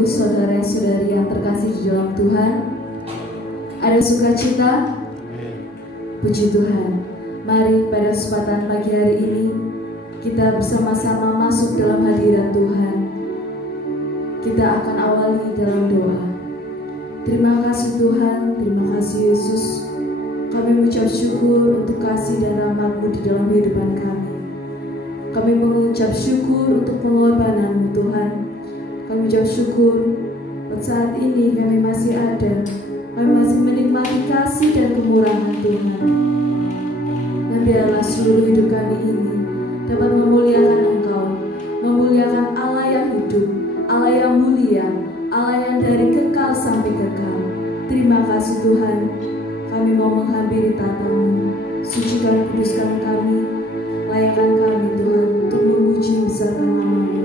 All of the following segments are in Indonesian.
Ibu saudara-saudari yang terkasih di dalam Tuhan, ada sukacita? Puji Tuhan. Mari pada kesempatan pagi hari ini kita bersama-sama masuk dalam hadirat Tuhan. Kita akan awali dalam doa. Terima kasih Tuhan, terima kasih Yesus. Kami mengucap syukur untuk kasih dan rahmat-Mu di dalam kehidupan kami. Kami mengucap syukur untuk pengorbanan-Mu Tuhan. Kami mengucap syukur buat saat ini kami masih ada. Kami masih menikmati kasih dan kemurahan Tuhan. Dan biarlah seluruh hidup kami ini dapat memuliakan Engkau, memuliakan Allah yang hidup, Allah yang mulia, Allah yang dari kekal sampai kekal. Terima kasih Tuhan. Kami mau menghampiri tata-Mu. Sucikan, kuduskan kami, layakkan kami Tuhan untuk memuji besarkan nama-Mu.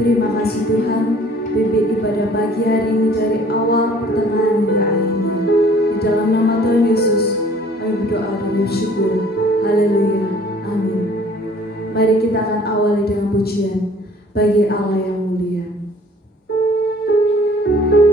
Terima kasih Tuhan. Pimpin ibadah pagi hari ini dari awal, pertengahan hingga akhirnya. Di dalam nama Tuhan Yesus kami berdoa dan bersyukur. Haleluya. Amin. Mari kita akan awali dengan pujian bagi Allah yang mulia. Terima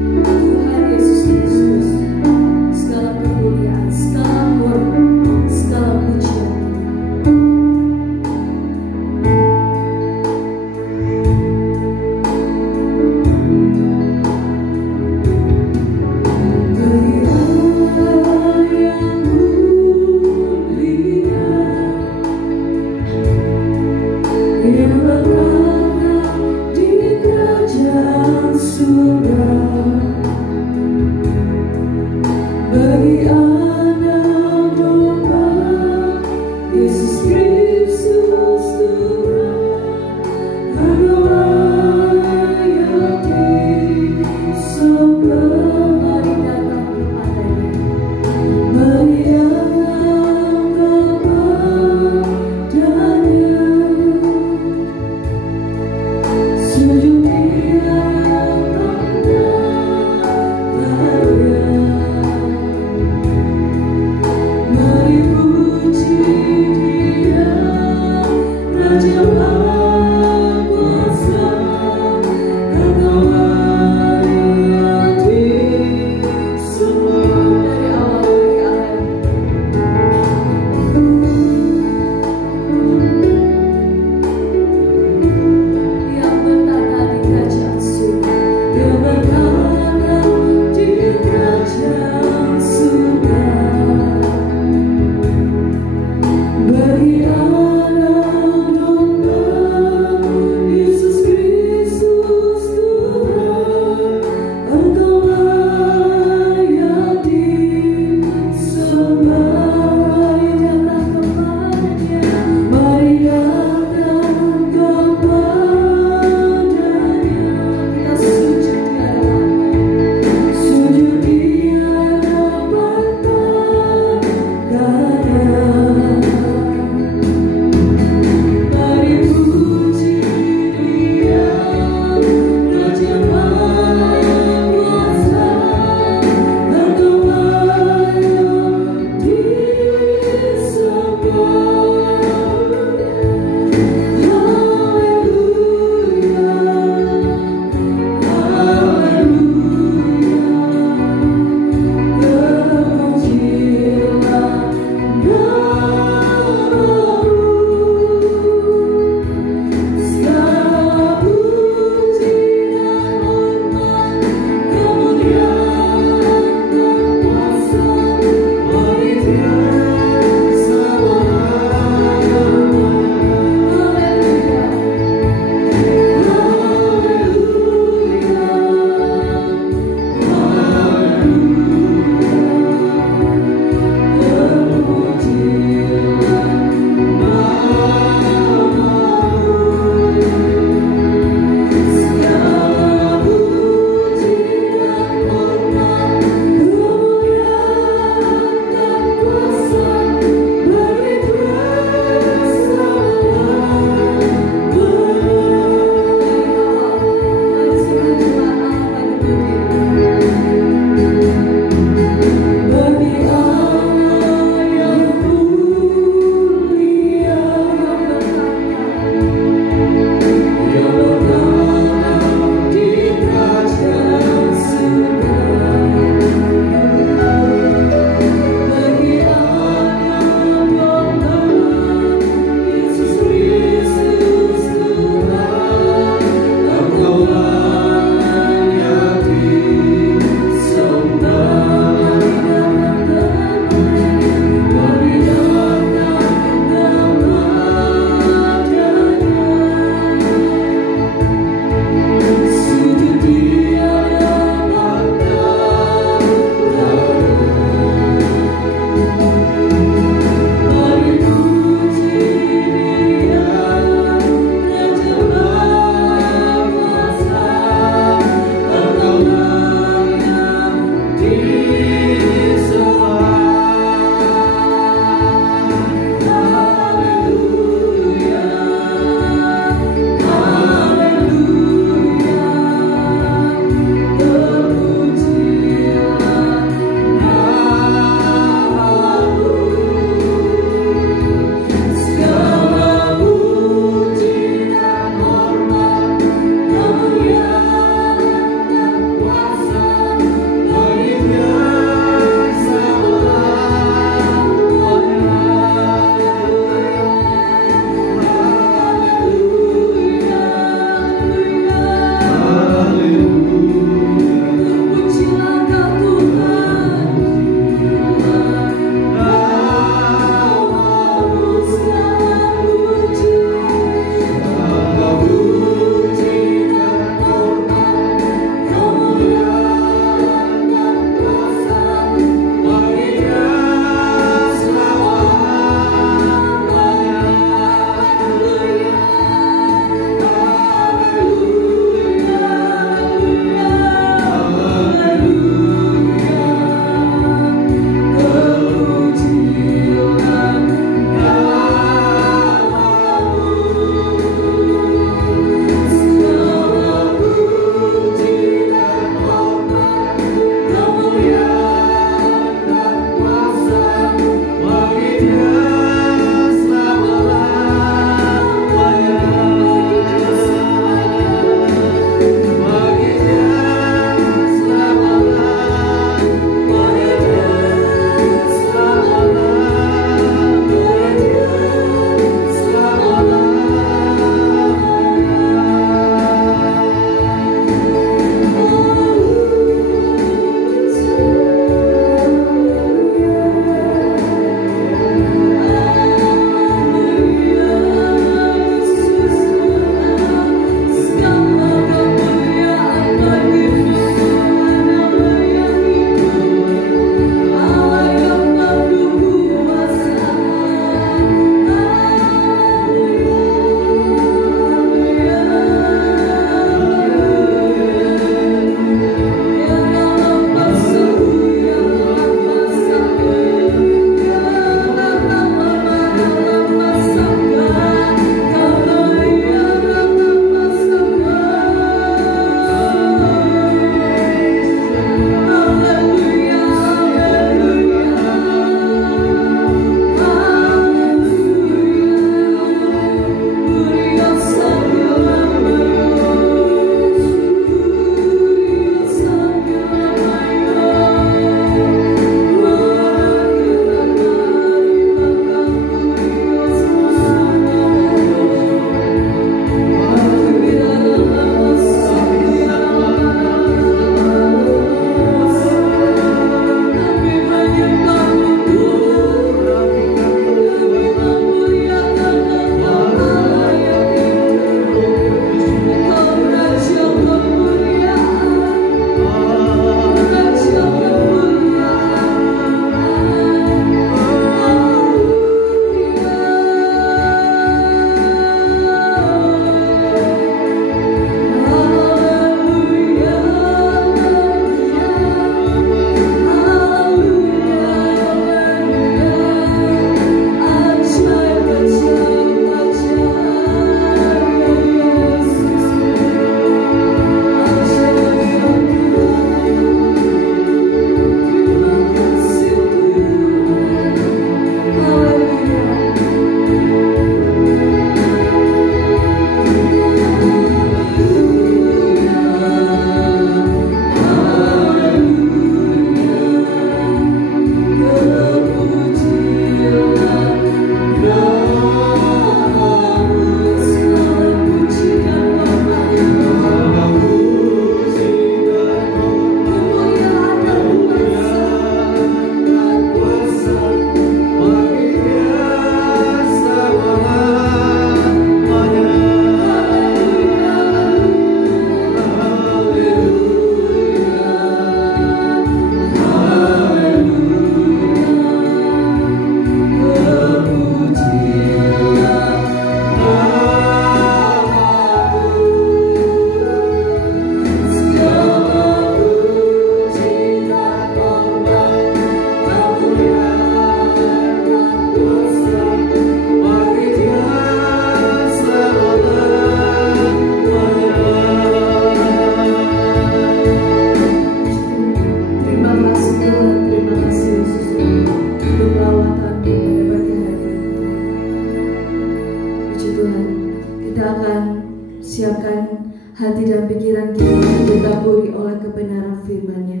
kebenaran firman-Nya.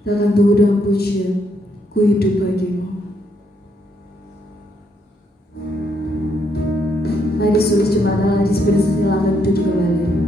Kita akan tunggu dalam pujian, ku hidup bagimu. Mari sulit jemaat lagi silakan duduk kembali.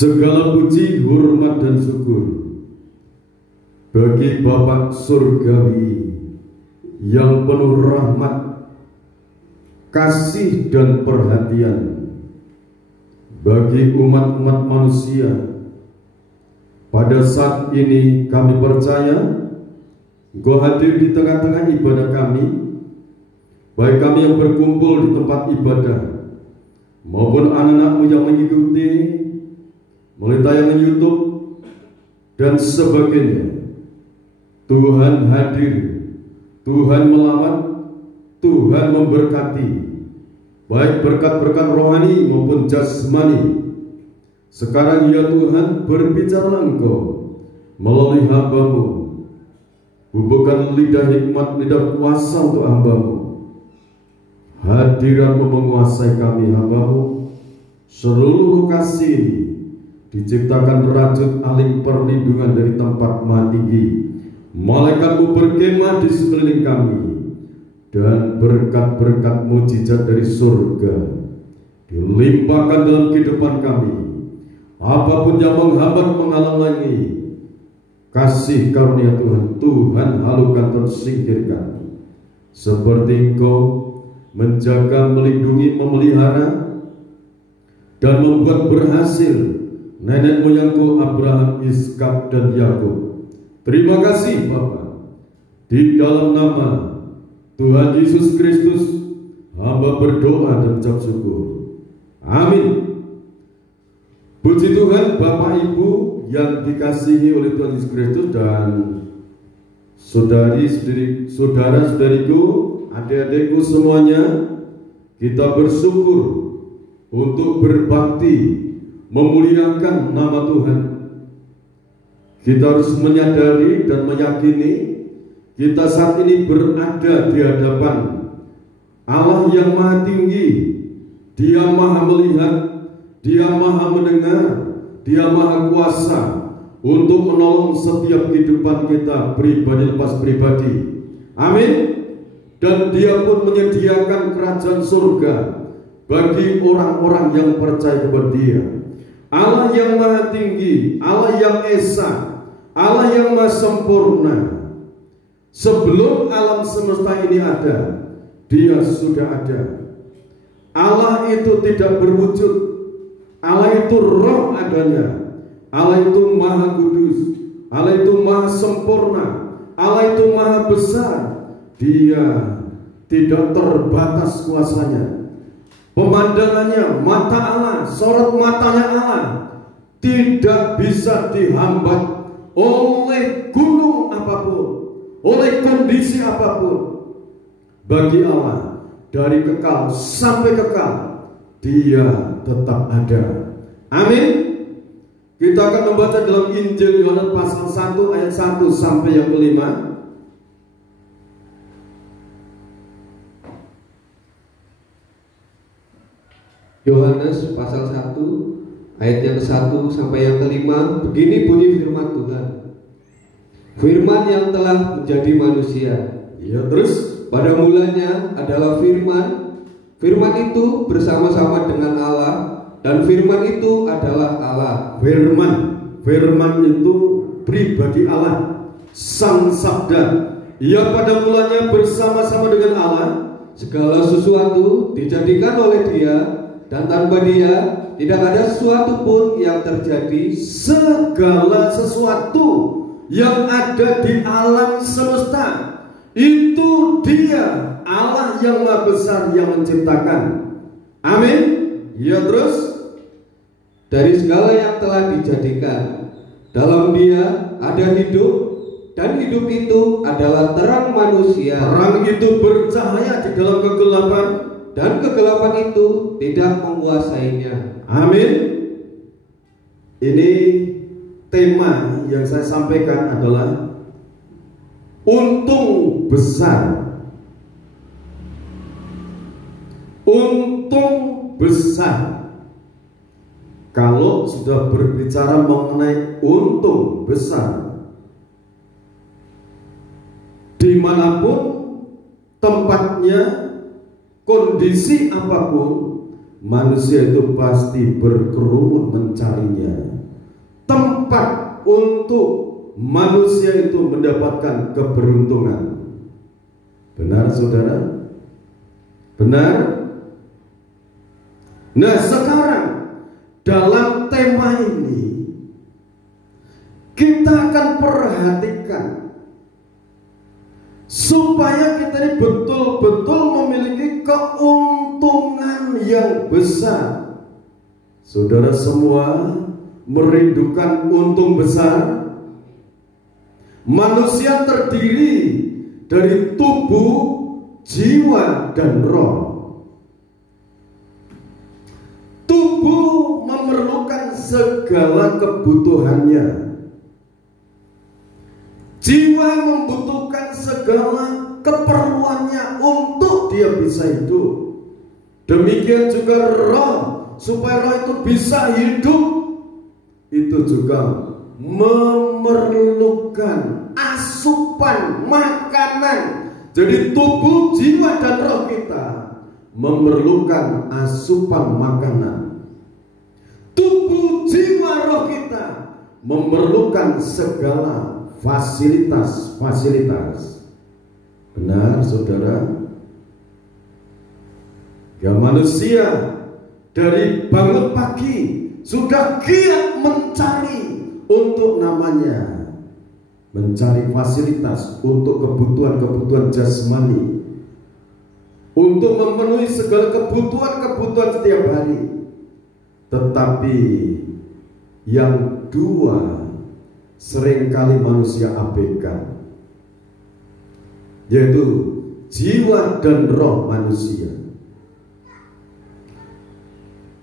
Segala puji, hormat dan syukur bagi Bapa Surgawi yang penuh rahmat, kasih dan perhatian bagi umat-umat manusia. Pada saat ini kami percaya Engkau hadir di tengah-tengah ibadah kami, baik kami yang berkumpul di tempat ibadah maupun anak-anakmu yang mengikuti melalui tayangan YouTube dan sebagainya. Tuhan hadir, Tuhan melawat, Tuhan memberkati, baik berkat-berkat rohani maupun jasmani. Sekarang ya Tuhan, berbicaralah Engkau melalui hamba-Mu. Bubuhkan lidah hikmat, lidah kuasa untuk hamba-Mu. Hadirat-Mu menguasai kami hamba-Mu. Seluruh lokasi ini diciptakan rajut aling perlindungan dari tempat maha tinggi. Malaikat-Mu berkemah di sekeliling kami, dan berkat-berkat mujizat dari surga dilimpahkan dalam kehidupan kami. Apapun yang menghambat menghalangi kasih karunia Tuhan, Tuhan halukan dan singkirkan. Seperti Engkau menjaga, melindungi, memelihara dan membuat berhasil nenek moyangku Abraham, Ishak dan Yakub. Terima kasih Bapa. Di dalam nama Tuhan Yesus Kristus hamba berdoa dan ucap syukur. Amin. Puji Tuhan, Bapak Ibu yang dikasihi oleh Tuhan Yesus Kristus dan saudara-saudariku, adik-adikku semuanya, kita bersyukur untuk berbakti memuliakan nama Tuhan. Kita harus menyadari dan meyakini kita saat ini berada di hadapan Allah yang maha tinggi. Dia maha melihat, Dia maha mendengar, Dia maha kuasa untuk menolong setiap kehidupan kita pribadi lepas pribadi. Amin. Dan Dia pun menyediakan kerajaan surga bagi orang-orang yang percaya kepada Dia. Allah yang maha tinggi, Allah yang esa, Allah yang maha sempurna. Sebelum alam semesta ini ada, Dia sudah ada. Allah itu tidak berwujud, Allah itu roh adanya, Allah itu maha kudus, Allah itu maha sempurna, Allah itu maha besar. Dia tidak terbatas kuasanya. Pemandangannya, mata Allah, sorot matanya Allah tidak bisa dihambat oleh gunung apapun, oleh kondisi apapun. Bagi Allah, dari kekal sampai kekal, Dia tetap ada. Amin. Kita akan membaca dalam Injil Yohanes pasal 1 ayat 1 sampai yang kelima. Yohanes pasal 1 ayat yang ke-1 sampai yang kelima. Begini bunyi firman Tuhan. Firman yang telah menjadi manusia. Ya, terus pada mulanya adalah firman. Firman itu bersama-sama dengan Allah, dan firman itu adalah Allah. Firman itu pribadi Allah, Sang Sabda. Ia pada mulanya bersama-sama dengan Allah. Segala sesuatu dijadikan oleh Dia, dan tanpa Dia tidak ada sesuatu pun yang terjadi. Segala sesuatu yang ada di alam semesta itu Dia, Allah yang maha besar yang menciptakan. Amin. Ya, terus dari segala yang telah dijadikan, dalam Dia ada hidup, dan hidup itu adalah terang manusia. Terang itu bercahaya di dalam kegelapan, dan kegelapan itu tidak menguasainya. Amin. Ini tema yang saya sampaikan adalah untung besar. Untung besar. Kalau sudah berbicara mengenai untung besar, dimanapun tempatnya, kondisi apapun, manusia itu pasti berkerumun mencarinya. tempat untuk manusia itu mendapatkan keberuntungan. Benar, saudara? Benar? Nah, sekarang dalam tema ini kita akan perhatikan supaya kita ini betul-betul memiliki keuntungan yang besar. Saudara semua merindukan untung besar. Manusia terdiri dari tubuh, jiwa, dan roh. Tubuh memerlukan segala kebutuhannya. Jiwa membutuhkan segala keperluannya untuk dia bisa hidup. Demikian juga roh, supaya roh itu bisa hidup, itu juga memerlukan asupan makanan. Jadi tubuh, jiwa, dan roh kita memerlukan asupan makanan. Tubuh, jiwa, roh kita memerlukan segala fasilitas. Benar, saudara? Ya, manusia dari bangun pagi sudah giat mencari untuk namanya, mencari fasilitas untuk kebutuhan jasmani, untuk memenuhi segala kebutuhan setiap hari. Tetapi yang dua seringkali manusia abaikan, yaitu jiwa dan roh manusia.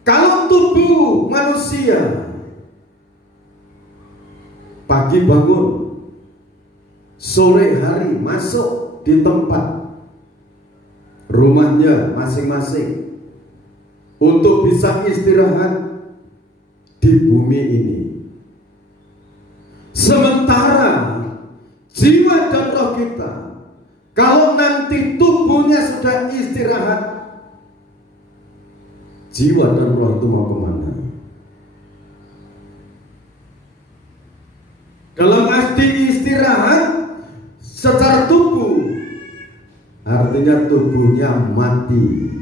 Kalau tubuh manusia pagi bangun, sore hari masuk di tempat rumahnya masing-masing untuk bisa istirahat di bumi ini. Sementara jiwa dan roh kita, kalau nanti tubuhnya sudah istirahat, jiwa dan roh itu mau kemana? Dalam arti istirahat secara tubuh, artinya tubuhnya mati.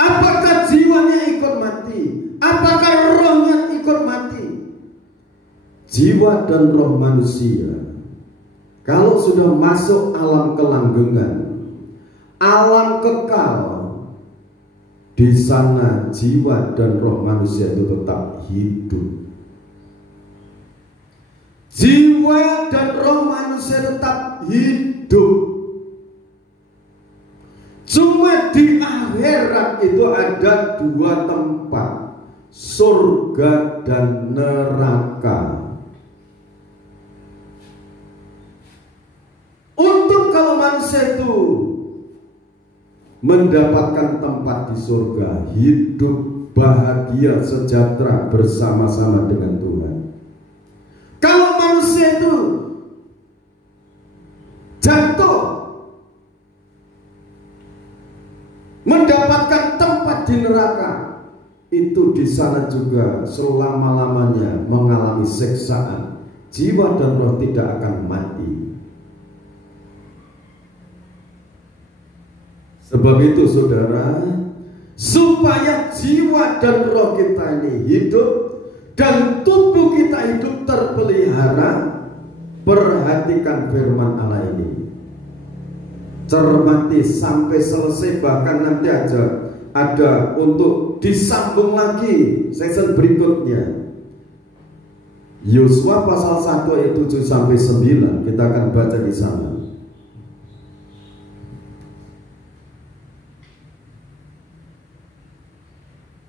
Apakah jiwanya ikut mati? Apakah rohnya ikut mati? Jiwa dan roh manusia kalau sudah masuk alam kelanggengan, alam kekal, di sana jiwa dan roh manusia itu tetap hidup. Jiwa dan roh manusia tetap hidup. Cuma di akhirat itu ada dua tempat, surga dan neraka. Untuk kalau manusia itu mendapatkan tempat di surga, hidup bahagia sejahtera bersama-sama dengan Tuhan. Kalau manusia itu jatuh, mendapatkan tempat di neraka, itu di sana juga selama-lamanya mengalami siksaan. Jiwa dan roh tidak akan mati. Sebab itu saudara, supaya jiwa dan roh kita ini hidup dan tubuh kita hidup terpelihara, perhatikan firman Allah ini. Cermati sampai selesai, bahkan nanti aja ada untuk disambung lagi season berikutnya. Yosua pasal 1 ayat 7 sampai 9 kita akan baca di sana.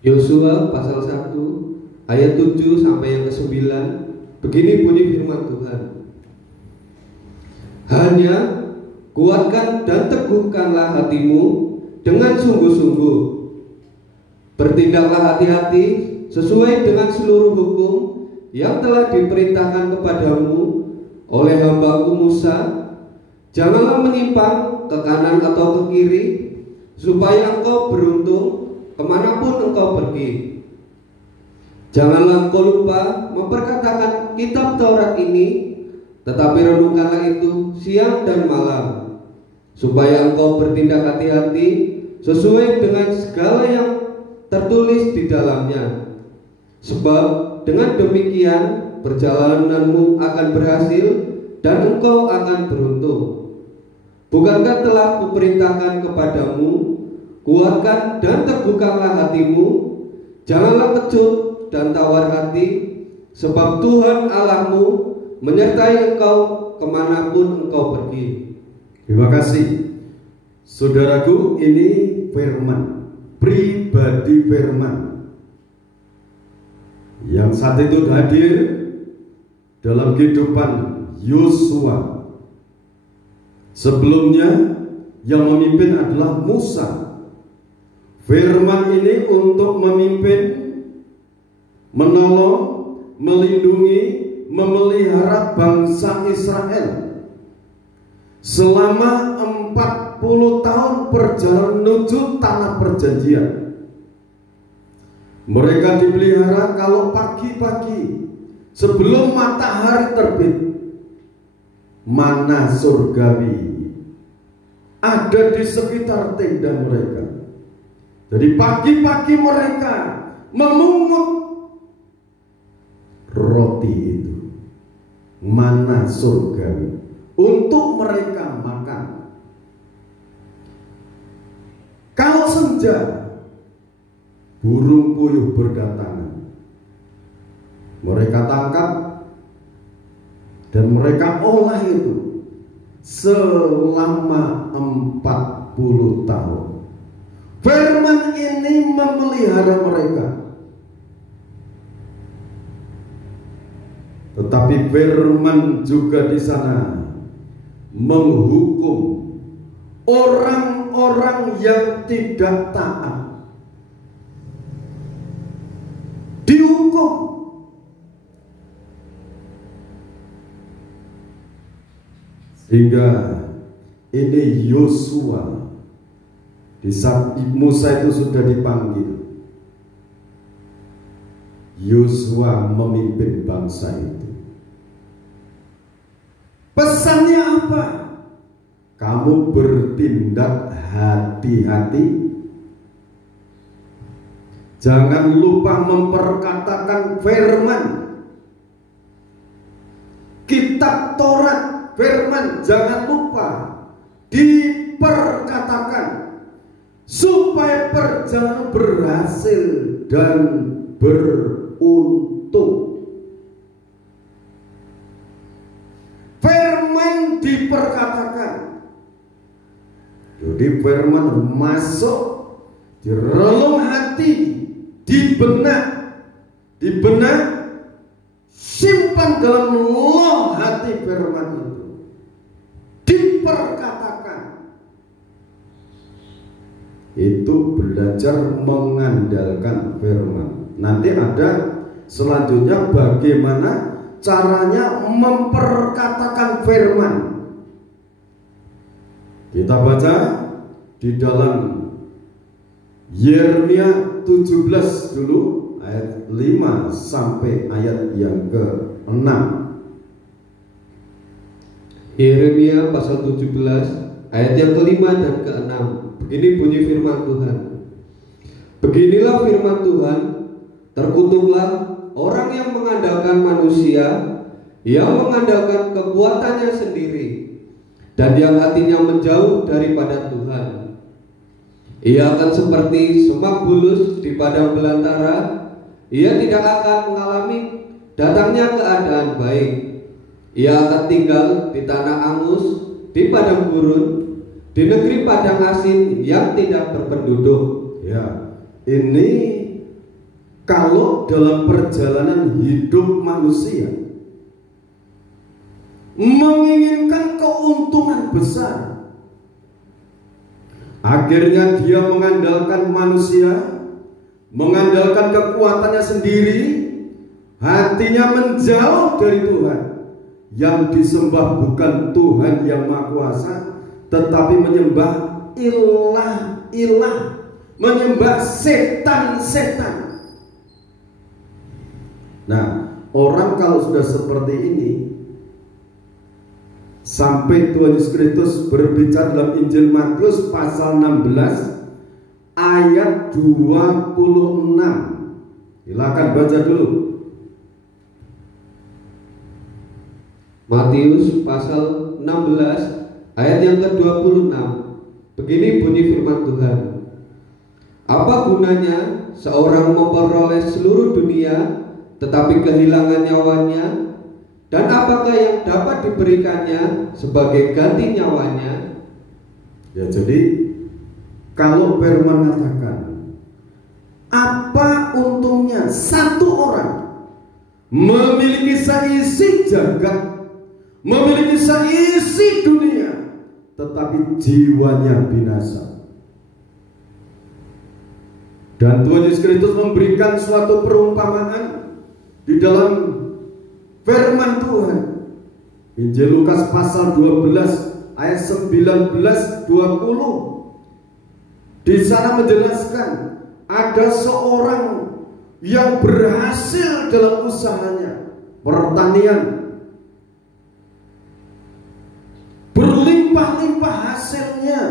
Yosua pasal 1 ayat 7 sampai yang ke-9. Begini bunyi firman Tuhan. Hanya kuatkan dan teguhkanlah hatimu dengan sungguh-sungguh. Bertindaklah hati-hati sesuai dengan seluruh hukum yang telah diperintahkan kepadamu oleh hamba-Ku Musa. Janganlah menyimpang ke kanan atau ke kiri, supaya engkau beruntung kemanapun engkau pergi. Janganlah engkau lupa memperkatakan kitab Taurat ini, tetapi renungkanlah itu siang dan malam, supaya engkau bertindak hati-hati sesuai dengan segala yang tertulis di dalamnya. Sebab dengan demikian perjalananmu akan berhasil dan engkau akan beruntung. Bukankah telah kuperintahkan kepadamu, kuatkan dan teguhkanlah hatimu, janganlah kecut dan tawar hati, sebab Tuhan Allahmu menyertai engkau kemanapun engkau pergi. Terima kasih. Saudaraku, ini firman, pribadi firman yang saat itu hadir dalam kehidupan Yosua. Sebelumnya yang memimpin adalah Musa. Firman ini untuk memimpin, menolong, melindungi, memelihara bangsa Israel selama 40 tahun perjalanan menuju tanah perjanjian. Mereka dipelihara kalau pagi-pagi sebelum matahari terbit, mana surgawi ada di sekitar tenda mereka. Jadi pagi-pagi mereka memungut roti itu, mana surgawi, untuk mereka makan. Kalau senja, burung puyuh berdatangan, mereka tangkap dan mereka olah itu selama 40 tahun. Firman ini memelihara mereka. Tetapi firman juga di sana menghukum orang-orang yang tidak taat. Dihukum. Sehingga ini Yosua, di saat Musa itu sudah dipanggil, Yosua memimpin bangsa itu. Pesannya apa? Kamu bertindak hati-hati. Jangan lupa memperkatakan firman. Kitab Taurat, firman, jangan lupa diperkatakan supaya perjalanan berhasil dan beruntung. Firman diperkatakan. Jadi firman masuk di relung hati, di benak, simpan dalam loh hati firman itu. Diperkatakan. Itu belajar mengandalkan firman. Nanti ada selanjutnya bagaimana caranya memperkatakan firman. Kita baca di dalam Yeremia 17 dulu, ayat 5 sampai ayat yang ke-6. Yeremia pasal 17 ayat yang ke-5 dan ke-6. Begini bunyi firman Tuhan. Beginilah firman Tuhan, terkutuklah orang yang mengandalkan manusia, yang mengandalkan kekuatannya sendiri, dan yang hatinya menjauh daripada Tuhan. Ia akan seperti semak bulus di padang belantara. Ia tidak akan mengalami datangnya keadaan baik. Ia akan tinggal di tanah angus, di padang gurun, di negeri padang asin yang tidak berpenduduk. Ya, ini kalau dalam perjalanan hidup manusia menginginkan keuntungan besar, akhirnya dia mengandalkan manusia, mengandalkan kekuatannya sendiri, hatinya menjauh dari Tuhan. Yang disembah bukan Tuhan yang Maha Kuasa, tetapi menyembah ilah-ilah, menyembah setan-setan. Nah, orang kalau sudah seperti ini, sampai Tuhan Yesus Kristus berbicara dalam Injil Matius pasal 16 ayat 26. Silakan baca dulu. Matius pasal 16 ayat yang ke-26. Begini bunyi firman Tuhan. Apa gunanya seorang memperoleh seluruh dunia tetapi kehilangan nyawanya? Dan apakah yang dapat diberikannya sebagai ganti nyawanya? Ya, jadi kalau firman mengatakan, apa untungnya satu orang memiliki seisi jagat, memiliki seisi dunia, tetapi jiwanya binasa? Dan Tuhan Yesus Kristus memberikan suatu perumpamaan di dalam firman Tuhan. Injil Lukas pasal 12 ayat 19-20. Di sana menjelaskan ada seorang yang berhasil dalam usahanya, pertanian, berlimpah-limpah hasilnya,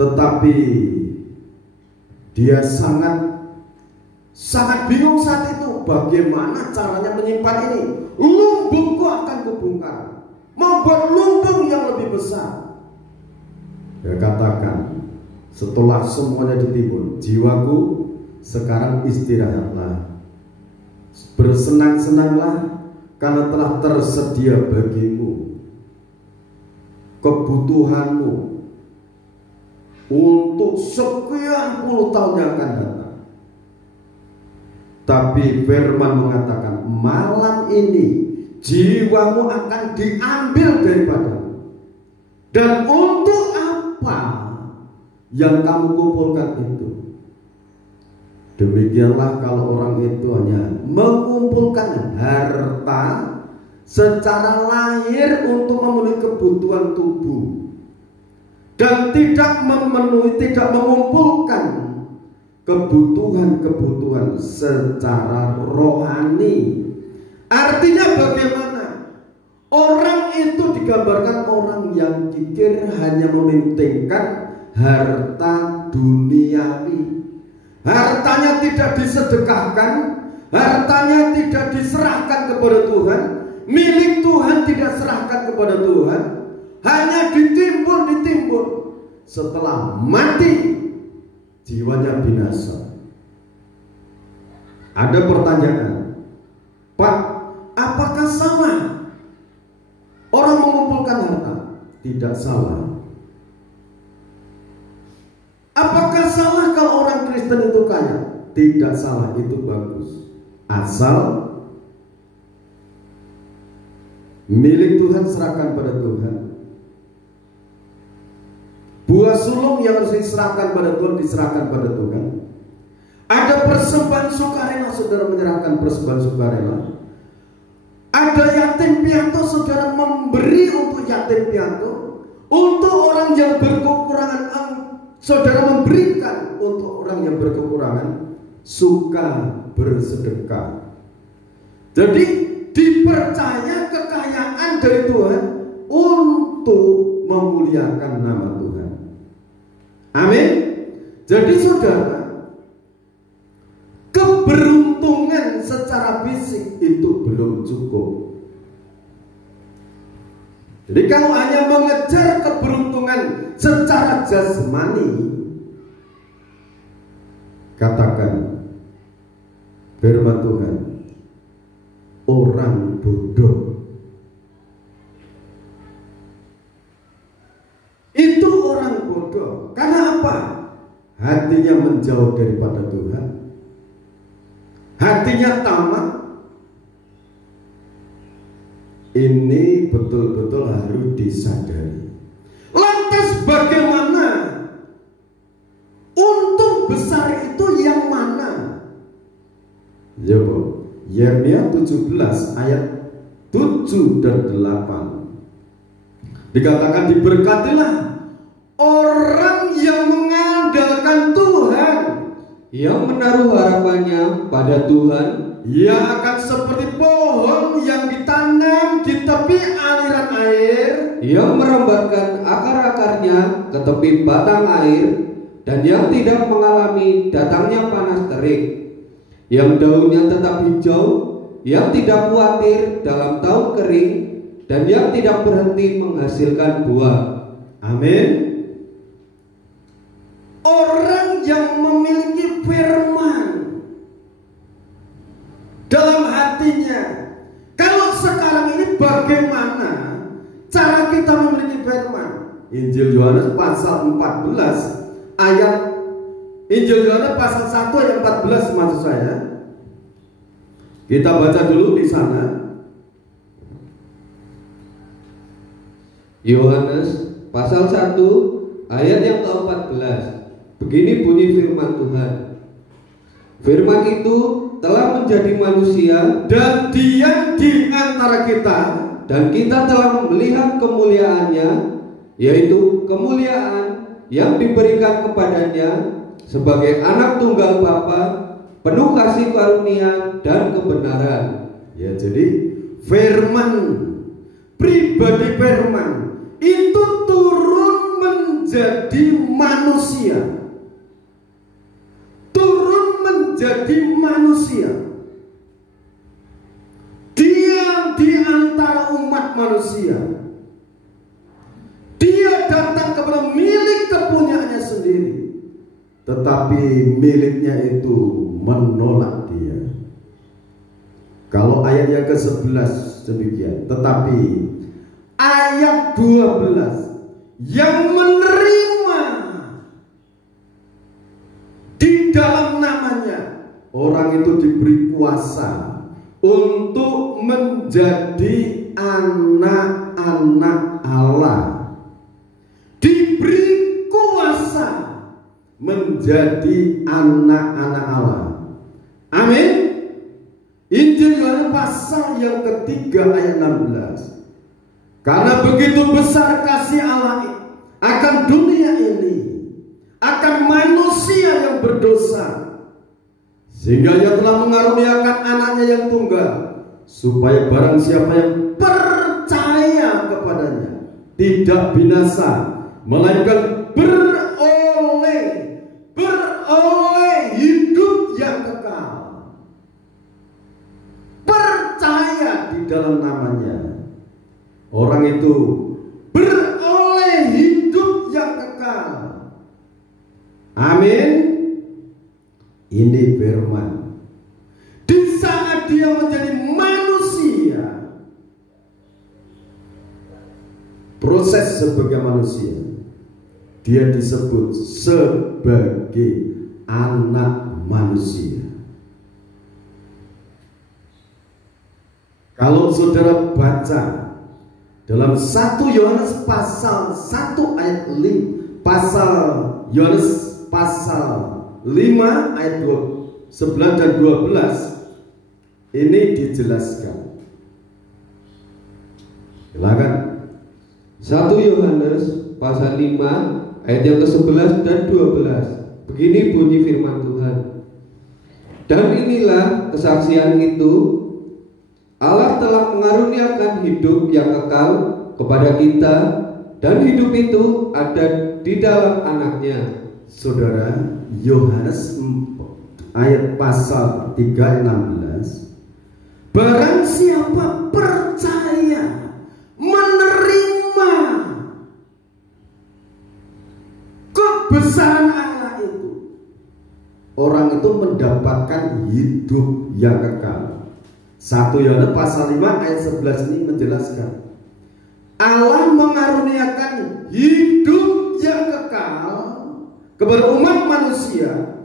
tetapi dia sangat bingung saat itu bagaimana caranya menyimpan ini. Lumbungku akan kubongkar, membuat lumbung yang lebih besar. Dia katakan, setelah semuanya ditimbun, jiwaku sekarang istirahatlah, bersenang-senanglah karena telah tersedia bagimu kebutuhanmu untuk sekian puluh tahun yang akan datang. Tapi firman mengatakan, malam ini jiwamu akan diambil daripadamu. Dan untuk apa yang kamu kumpulkan itu? Demikianlah kalau orang itu hanya mengumpulkan harta secara lahir untuk memenuhi kebutuhan tubuh, dan tidak mengumpulkan kebutuhan-kebutuhan secara rohani. Artinya bagaimana? Orang itu digambarkan orang yang kikir hanya mementingkan harta duniawi. Hartanya tidak disedekahkan, hartanya tidak diserahkan kepada Tuhan, milik Tuhan tidak serahkan kepada Tuhan, hanya ditimbun. Setelah mati, jiwanya binasa. Ada pertanyaan, Pak, apakah salah orang mengumpulkan harta? Tidak salah. Apakah salah kalau orang Kristen itu kaya? Tidak salah, itu bagus. Asal milik Tuhan serahkan pada Tuhan. Buah sulung yang harus diserahkan pada Tuhan, diserahkan pada Tuhan. Ada persembahan sukarela, saudara menyerahkan persembahan sukarela. Ada yatim piatu, saudara memberi untuk yatim piatu. Untuk orang yang berkekurangan, saudara memberikan untuk orang yang berkekurangan. Suka bersedekah. Jadi dipercaya kekayaan dari Tuhan untuk memuliakan nama Tuhan. Amin. Jadi saudara, keberuntungan secara fisik itu belum cukup. Jadi kalau hanya mengejar keberuntungan secara jasmani, katakan firman Tuhan, orang bodoh. Itu orang bodoh. Karena apa? Hatinya menjauh daripada Tuhan, hatinya tamak. Ini betul-betul harus disadari. Lantas bagaimana? Untung besar itu yang mana? Ya, Yeremia 17 ayat 7 dan 8. Dikatakan, diberkatilah orang yang mengandalkan Tuhan, yang menaruh harapannya pada Tuhan, ia akan seperti pohon yang ditanam di tepi aliran air. Ia merambatkan akar-akarnya ke tepi batang air, dan yang tidak mengalami datangnya panas terik. Yang daunnya tetap hijau, yang tidak khawatir dalam tahun kering, dan yang tidak berhenti menghasilkan buah. Amin. Orang yang memiliki firman dalam hatinya. Kalau sekarang ini bagaimana cara kita memiliki firman? Injil Yohanes pasal 14 ayat Injil Yohanes pasal 1 ayat 14 maksud saya. Kita baca dulu di sana. Yohanes pasal 1 ayat yang ke-14. Begini bunyi firman Tuhan. Firman itu telah menjadi manusia dan diam di antara kita, dan kita telah melihat kemuliaannya, yaitu kemuliaan yang diberikan kepadanya sebagai anak tunggal Bapa, penuh kasih karunia dan kebenaran. Ya, jadi firman, pribadi firman itu turun menjadi manusia. Turun menjadi manusia. Dia di antara umat manusia. Dia datang kepada milik kepunyaannya sendiri, tetapi miliknya itu menolak dia. Kalau ayat yang ke-11 demikian. Tetapi ayat 12, yang menerima di dalam namanya, orang itu diberi kuasa untuk menjadi anak-anak Allah. Diberi kuasa menjadi anak-anak Allah. Amin. Injil Yohanes pasal yang ketiga ayat 16. Karena begitu besar kasih Allah akan dunia ini, akan manusia yang berdosa, sehingga Ia telah mengaruniakan anaknya yang tunggal, supaya barang siapa yang percaya kepadanya tidak binasa, melainkan beroleh hidup yang kekal. Percaya di dalam namanya, orang itu beroleh hidup yang kekal. Amin. Ini firman. Di saat dia menjadi manusia, proses sebagai manusia, dia disebut sebagai anak manusia. Kalau saudara baca dalam 1 Yohanes pasal 1 ayat 5, pasal Yohanes pasal 5 ayat 11 dan 12, ini dijelaskan. Silakan. 1 Yohanes pasal 5 ayat yang ke-11 dan 12. Begini bunyi firman Tuhan. Dan inilah kesaksian itu, Allah telah mengaruniakan hidup yang kekal kepada kita, dan hidup itu ada di dalam anaknya. Saudara, Yohanes ayat pasal 3 ayat 16. Barang siapa percaya, menerima kebesaran Allah itu, orang itu mendapatkan hidup yang kekal. 1 Yohanes pasal 5 ayat 11 ini menjelaskan, Allah mengaruniakan hidup yang kekal kepada umat manusia.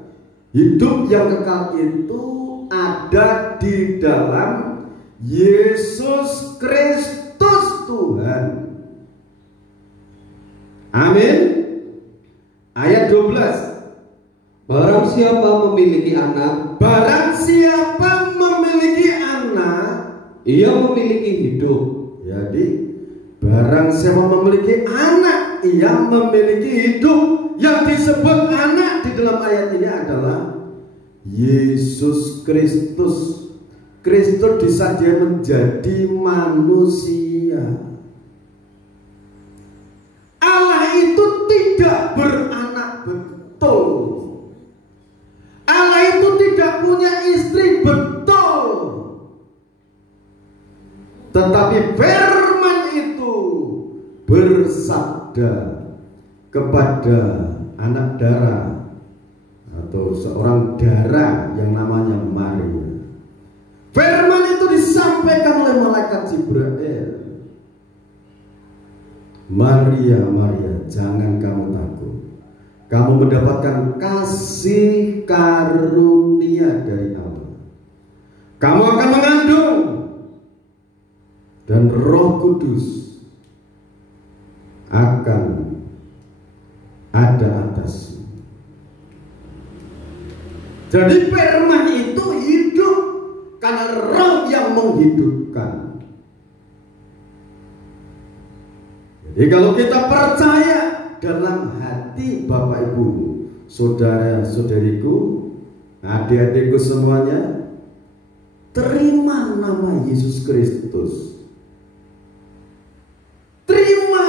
Hidup yang kekal itu ada di dalam Yesus Kristus Tuhan. Amin. Ayat 12. Barang siapa memiliki anak, barang siapa memiliki anak, ia memiliki hidup. Jadi barang siapa memiliki anak, ia memiliki hidup. Yang disebut anak di dalam ayat ini adalah Yesus Kristus. Kristus disajikan menjadi manusia. Allah itu tidak beranak betul. Allah itu tidak punya istri betul. Tetapi firman itu bersabda kepada anak dara atau seorang dara yang namanya Maria. Firman itu disampaikan oleh malaikat Jibril. Maria, Maria, jangan kamu takut. Kamu mendapatkan kasih karunia dari Allah. Kamu akan mengandung, dan Roh Kudus akan ada atasmu. Jadi firman itu hidup karena Roh yang menghidupkan. Jadi kalau kita percaya dalam hati Bapak Ibu, saudara-saudariku, adik-adikku semuanya, terima nama Yesus Kristus. Terima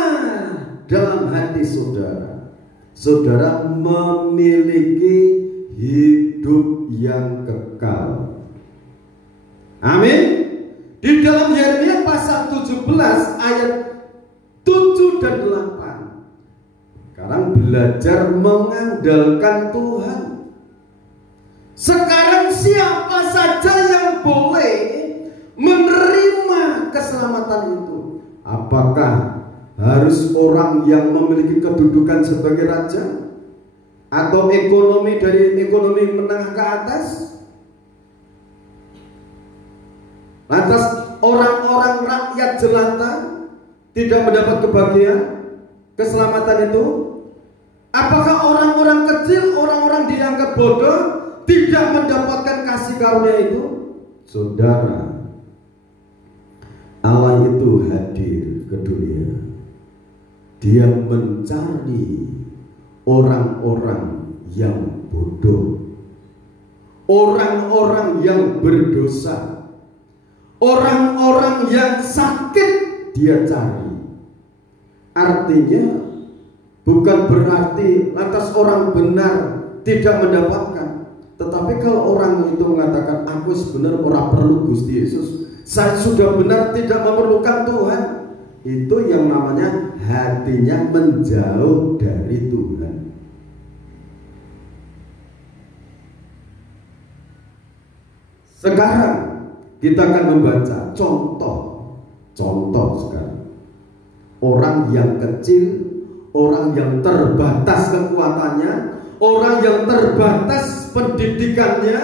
dalam hati saudara. Saudara memiliki hidup yang kekal. Amin. Di dalam Yeremia pasal 17 ayat 7 dan 8. Sekarang belajar mengandalkan Tuhan. Sekarang siapa saja yang boleh menerima keselamatan itu? Apakah harus orang yang memiliki kedudukan sebagai raja? Atau ekonomi dari ekonomi menengah ke atas? Lantas orang-orang rakyat jelata tidak mendapat kebahagiaan, keselamatan itu? Apakah orang-orang kecil, orang-orang dianggap bodoh, tidak mendapatkan kasih karunia itu? Saudara, Allah itu hadir ke dunia. Dia mencari orang-orang yang bodoh, orang-orang yang berdosa, orang-orang yang sakit dia cari. Artinya bukan berarti lantas orang benar tidak mendapatkan. Tetapi kalau orang itu mengatakan aku sebenarnya orang perlu Gusti Yesus, saya sudah benar tidak memerlukan Tuhan, itu yang namanya hatinya menjauh dari Tuhan. Sekarang kita akan membaca contoh sekarang. Orang yang kecil, orang yang terbatas kekuatannya, orang yang terbatas pendidikannya,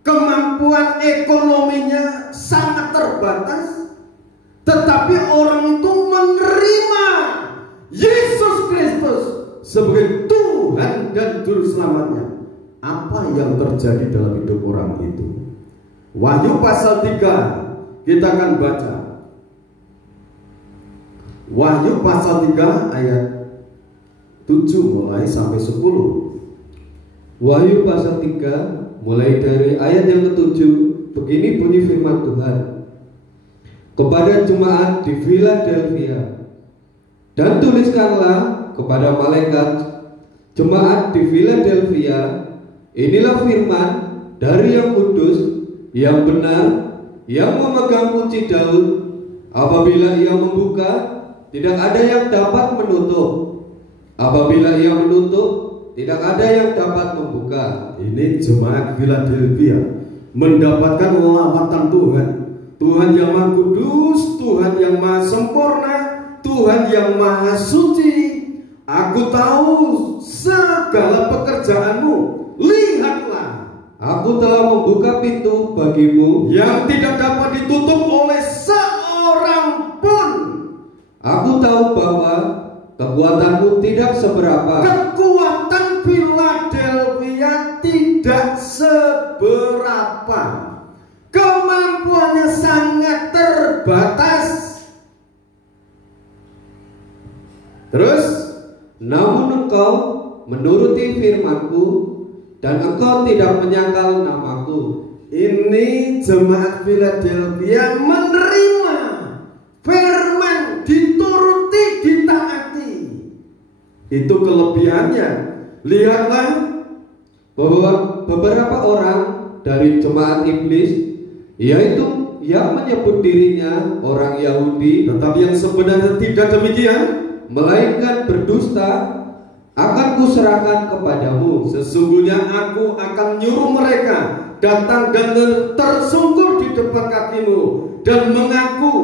kemampuan ekonominya sangat terbatas, tetapi orang itu menerima Yesus Kristus sebagai Tuhan dan Juru Selamatnya. Apa yang terjadi dalam hidup orang itu? Wahyu pasal 3 kita akan baca. Wahyu pasal 3 ayat 7 mulai sampai 10. Wahyu pasal 3 mulai dari ayat yang ke-7. Begini bunyi firman Tuhan. Kepada jemaat di Philadelphia, dan tuliskanlah kepada malaikat jemaat di Philadelphia, inilah firman dari yang kudus, yang benar, yang memegang kunci Daud. Apabila ia membuka, tidak ada yang dapat menutup. Apabila ia menutup, tidak ada yang dapat membuka. Ini jemaat Philadelphia mendapatkan lawatan Tuhan. Tuhan yang Maha Kudus, Tuhan yang Maha Sempurna, Tuhan yang Maha Suci. Aku tahu segala pekerjaanmu. Lihatlah, aku telah membuka pintu bagimu yang tidak dapat ditutup oleh seorang pun. Aku tahu bahwa kekuatanmu tidak seberapa. Kekuatan Philadelphia tidak seberapa. Kemampuannya sangat terbatas. Terus, namun engkau menuruti firman-Ku dan engkau tidak menyangkal namaku. ini jemaat Philadelphia menerima firman, dituruti, ditaati. Itu kelebihannya. Lihatlah bahwa beberapa orang dari jemaat iblis, yaitu yang menyebut dirinya orang Yahudi, tetapi yang sebenarnya tidak demikian, melainkan berdusta, akan kuserahkan kepadamu. Sesungguhnya aku akan nyuruh mereka datang dan tersungkur di depan kakimu dan mengaku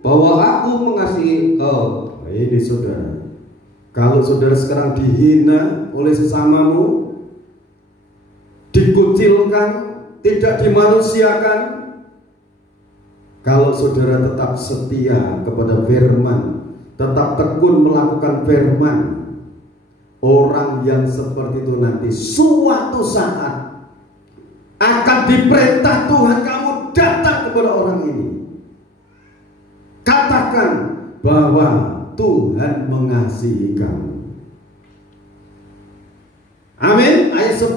bahwa aku mengasihi engkau. Ini saudara, kalau saudara sekarang dihina oleh sesamamu, dikucilkan, tidak dimanusiakan, kalau saudara tetap setia kepada firman, tetap tekun melakukan firman, orang yang seperti itu nanti suatu saat akan diperintah Tuhan, kamu datang kepada orang ini, katakan bahwa Tuhan mengasihi kamu. Amin. Ayat 10.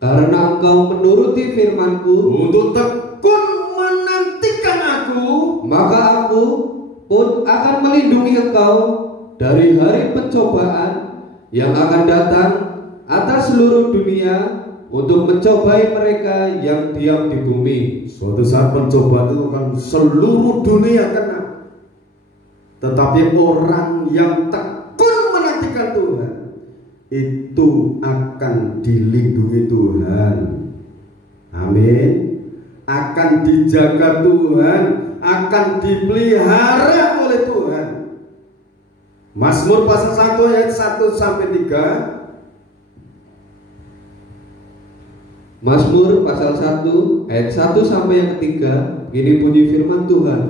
Karena engkau menuruti firman-Ku untuk tekun menantikan aku, maka aku pun akan melindungi engkau dari hari pencobaan yang akan datang atas seluruh dunia untuk mencobai mereka yang diam di bumi. Suatu saat pencobaan itu kan seluruh dunia kena, tetapi orang yang tekun menantikan Tuhan itu akan dilindungi Tuhan. Amin. Akan dijaga Tuhan, akan dipelihara oleh Tuhan. Mazmur pasal 1 ayat 1 sampai 3. Mazmur pasal 1 ayat 1 sampai yang ketiga, begini bunyi firman Tuhan.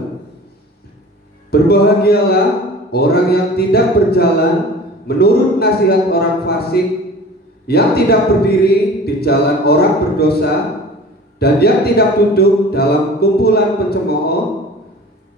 Berbahagialah orang yang tidak berjalan menurut nasihat orang fasik, yang tidak berdiri di jalan orang berdosa, dan yang tidak duduk dalam kumpulan pencemooh,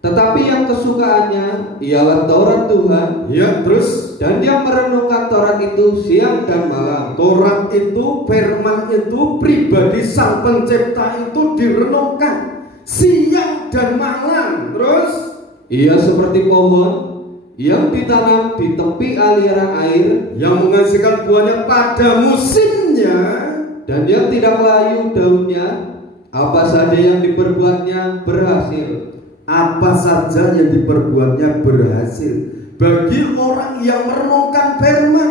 tetapi yang kesukaannya ialah Taurat Tuhan. Ya, terus, dan dia merenungkan Taurat itu siang dan malam. Taurat itu, firman itu, pribadi Sang Pencipta itu direnungkan siang dan malam. Terus, ia seperti pohon yang ditanam di tepi aliran air, yang menghasilkan buahnya pada musimnya, dan yang tidak layu daunnya. Apa saja yang diperbuatnya berhasil. Apa saja yang diperbuatnya berhasil. Bagi orang yang merenungkan firman,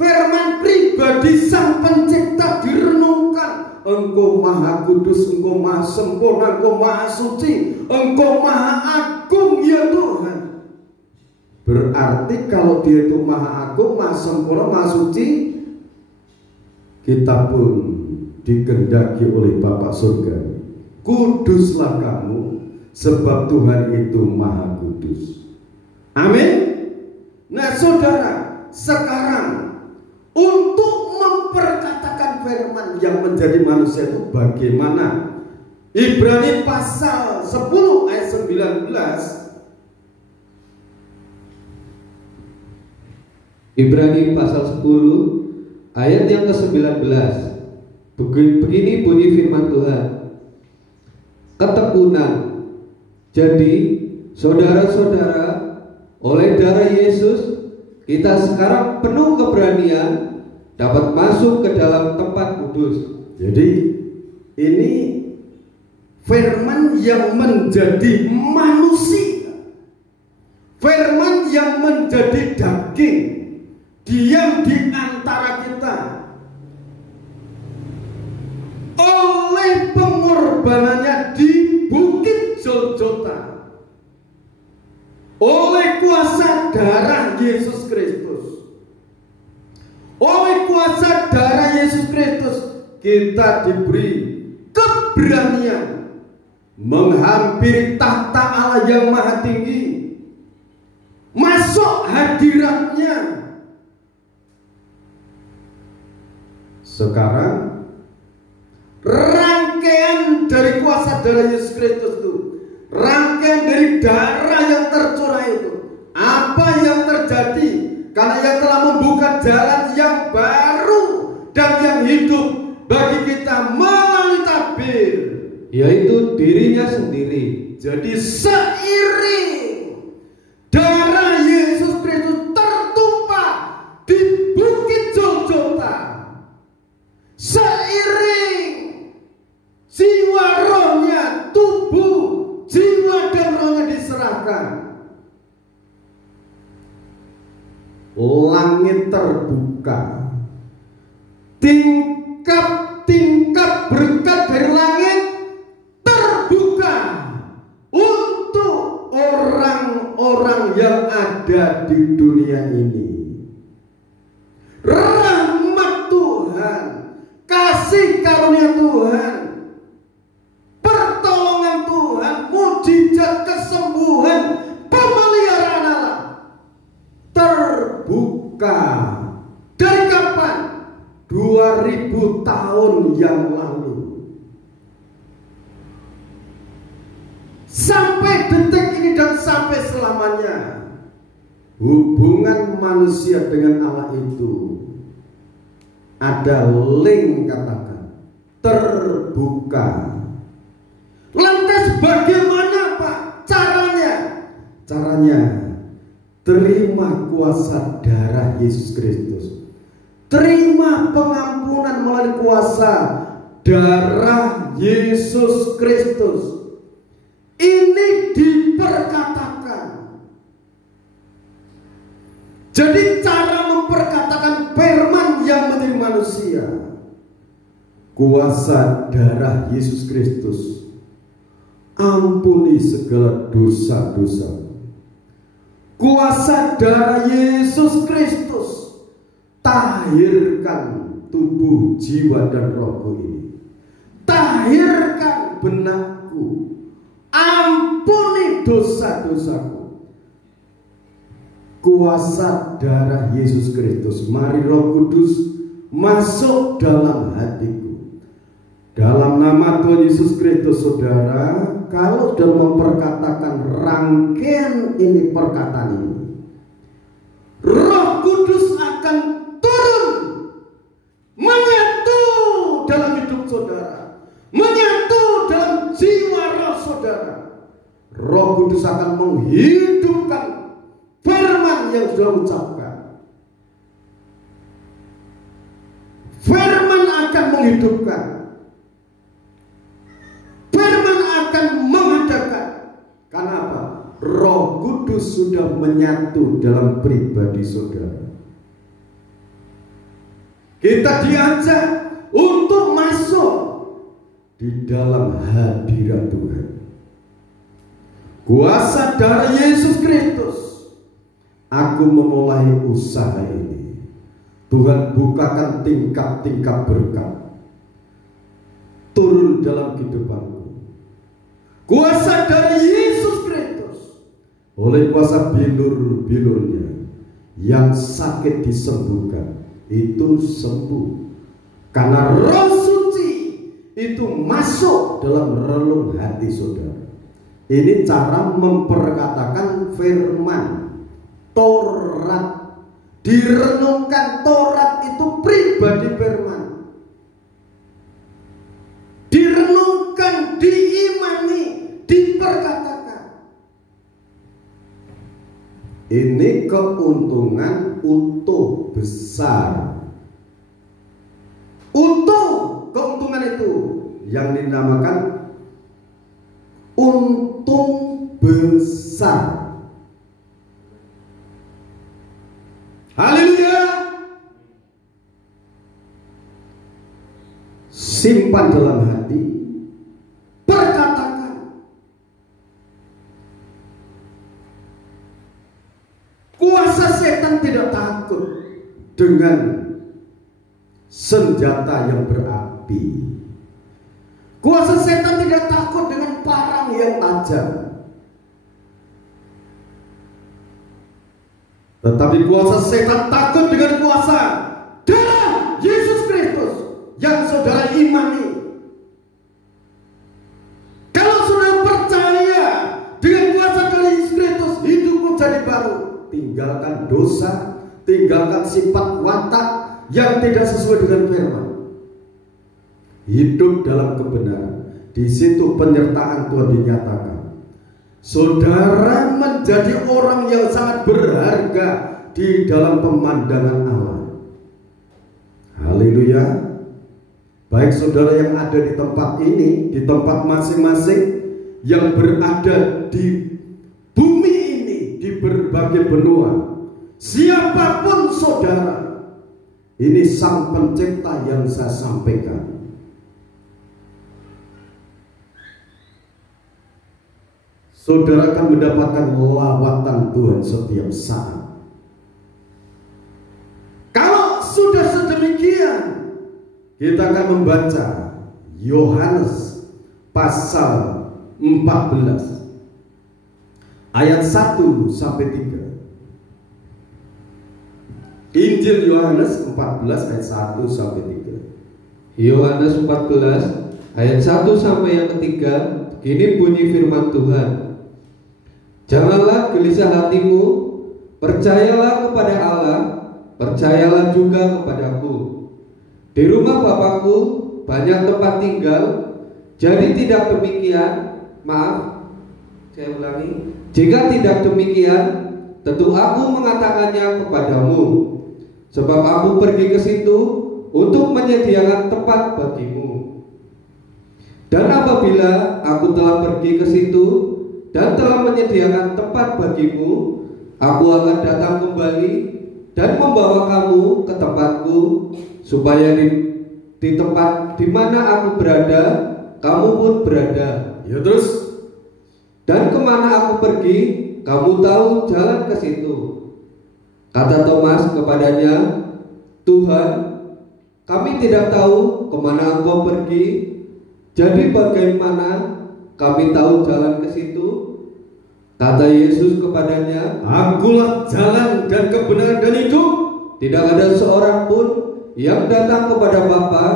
firman pribadi Sang Pencipta direnungkan. Engkau maha kudus, engkau maha sempurna, engkau maha suci, engkau maha agung ya Tuhan. Berarti kalau dia itu maha agung, maha sempurna, maha suci, kita pun dikehendaki oleh Bapa surga, kuduslah kamu sebab Tuhan itu maha kudus. Amin. Nah saudara, sekarang untuk memperkatakan firman yang menjadi manusia itu bagaimana? Ibrani pasal 10 ayat 19. Ibrani pasal 10 ayat yang ke-19. Begini bunyi firman Tuhan. Ketekunan. Jadi saudara-saudara, oleh darah Yesus kita sekarang penuh keberanian dapat masuk ke dalam tempat kudus. Jadi ini firman yang menjadi manusia, firman yang menjadi daging, diam di antara kita. Oleh pengorbanannya di Bukit Golgota, oleh kuasa darah Yesus Kristus, oleh kuasa darah Yesus Kristus kita diberi keberanian menghampiri tahta Allah yang maha tinggi, masuk hadiratnya. Sekarang rangkaian dari kuasa darah Yesus Kristus itu, rangkaian dari darah yang tercurah itu, apa yang terjadi? Karena ia telah membuka jalan yang baru dan yang hidup bagi kita melalui yaitu dirinya sendiri. Jadi seiring darah Yesus Kristus tertumpah di Bukit Golgota, seiring jiwa rohnya, tubuh, jiwa dan rohnya diserahkan, langit terbuka, tingkap-tingkap berkat dari langit terbuka untuk orang-orang yang ada di dunia ini. Rahmat Tuhan, kasih karunia Tuhan, pertolongan Tuhan, mujizat kesembuhan, pemeliharaan Allah terbuka. Dari kapan? 2000 tahun yang lalu sampai detik ini dan sampai selamanya. Hubungan manusia dengan Allah itu ada link, katakan terbuka. Lantas bagaimana Pak caranya? Caranya terima kuasa darah Yesus Kristus, terima pengampunan melalui kuasa darah Yesus Kristus. Ini diperkatakan. Jadi cara memperkatakan firman yang menjadi manusia, kuasa darah Yesus Kristus, ampuni segala dosa-dosa. Kuasa darah Yesus Kristus, tahirkan tubuh, jiwa dan rohku ini. Tahirkan benakku, ampuni dosa-dosaku. Kuasa darah Yesus Kristus, mari Roh Kudus masuk dalam hatiku. Dalam nama Tuhan Yesus Kristus, saudara, kalau sudah memperkatakan rangkaian ini, perkataan ini, Roh Kudus akan turun, menyatu dalam hidup saudara, menyatu dalam jiwa roh saudara. Roh Kudus akan menghidupkan firman yang sudah ucapkan. Firman akan menghidupkan, firman akan mengadakan. Karena apa? Roh Kudus sudah menyatu dalam pribadi saudara. Kita diajak untuk masuk di dalam hadirat Tuhan. Kuasa darah Yesus Kristus, aku memulai usaha ini. Tuhan bukakan tingkap-tingkap berkat turun dalam kehidupanku. Kuasa dari Yesus Kristus, oleh kuasa bilur-bilurnya yang sakit disembuhkan, itu sembuh. Karena Roh Suci itu masuk dalam relung hati saudara. Ini cara memperkatakan firman Taurat. Direnungkan Taurat itu pribadi firman, direnungkan, diimani, diperkatakan. Ini keuntungan utuh besar. Utuh keuntungan itu yang dinamakan untung besar. Haleluya. Simpan dalam hati, perkatakan. Kuasa setan tidak takut dengan senjata yang berapi. Kuasa setan tidak takut dengan parang yang tajam. Tetapi kuasa setan takut dengan kuasa darah Yesus Kristus yang saudara imani. Kalau saudara percaya dengan kuasa darah Yesus Kristus, hidupmu jadi baru. Tinggalkan dosa, tinggalkan sifat watak yang tidak sesuai dengan firman. Hidup dalam kebenaran, Di situ penyertaan Tuhan dinyatakan. Saudara menjadi orang yang sangat berharga di dalam pemandangan Allah. Haleluya. Baik saudara yang ada di tempat ini, di tempat masing-masing, yang berada di bumi ini, di berbagai benua, siapapun saudara, ini Sang Pencipta yang saya sampaikan. Saudara akan mendapatkan lawatan Tuhan setiap saat. Kalau sudah sedemikian, kita akan membaca Yohanes pasal 14 ayat 1 sampai 3. Injil Yohanes 14 ayat 1 sampai 3. Yohanes 14 ayat 1 sampai yang ketiga. Gini bunyi firman Tuhan. Janganlah gelisah hatimu, percayalah kepada Allah, percayalah juga kepadaku. Di rumah Bapakku banyak tempat tinggal. Jadi tidak demikian, maaf, saya ulangi. Jika tidak demikian, tentu aku mengatakannya kepadamu. Sebab aku pergi ke situ untuk menyediakan tempat bagimu. Dan apabila aku telah pergi ke situ dan telah menyediakan tempat bagimu, aku akan datang kembali dan membawa kamu ke tempatku, supaya di tempat di mana aku berada, kamu pun berada. Ya terus. Dan kemana aku pergi, kamu tahu jalan ke situ. Kata Thomas kepadanya, Tuhan, kami tidak tahu kemana Engkau pergi. Jadi bagaimana kami tahu jalan ke situ? Kata Yesus kepadanya, Akulah jalan dan kebenaran dan hidup. Tidak ada seorang pun yang datang kepada Bapa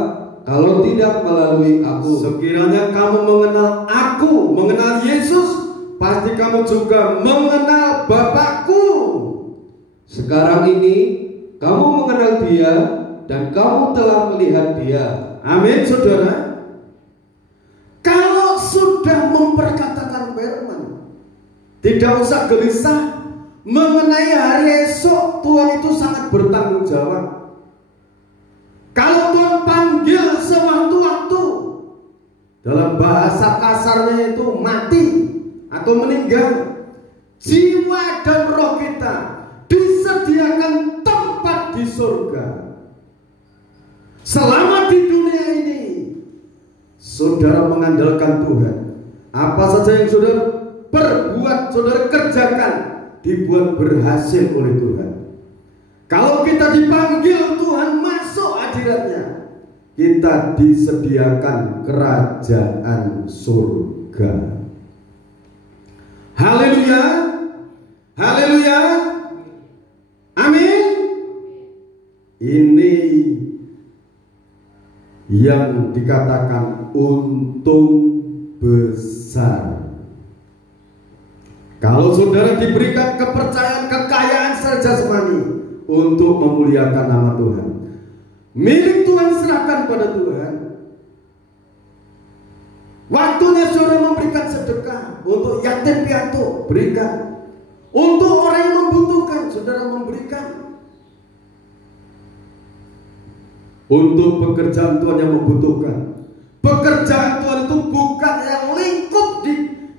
kalau tidak melalui aku. Sekiranya kamu mengenal aku, mengenal Yesus, pasti kamu juga mengenal Bapakku. Sekarang ini kamu mengenal Dia dan kamu telah melihat Dia. Amin saudara. Kalau sudah memperkatakan firman, tidak usah gelisah mengenai hari esok. Tuhan itu sangat bertanggung jawab. Kalau Tuhan panggil sewaktu-waktu, dalam bahasa kasarnya itu mati atau meninggal, jiwa dan roh kita disediakan tempat di surga. Selama di dunia ini saudara mengandalkan Tuhan, apa saja yang saudara perbuat, saudara kerjakan, dibuat berhasil oleh Tuhan. Kalau kita dipanggil Tuhan masuk hadiratnya, kita disediakan kerajaan surga. Haleluya, haleluya, amin. Ini yang dikatakan untung besar. Kalau saudara diberikan kepercayaan, kekayaan secara jasmani untuk memuliakan nama Tuhan, milik Tuhan, serahkan pada Tuhan. Waktunya saudara memberikan sedekah untuk yatim piatu, berikan. Untuk orang yang membutuhkan, saudara memberikan. Untuk pekerjaan Tuhan yang membutuhkan. Pekerjaan Tuhan itu bukan yang lingkup di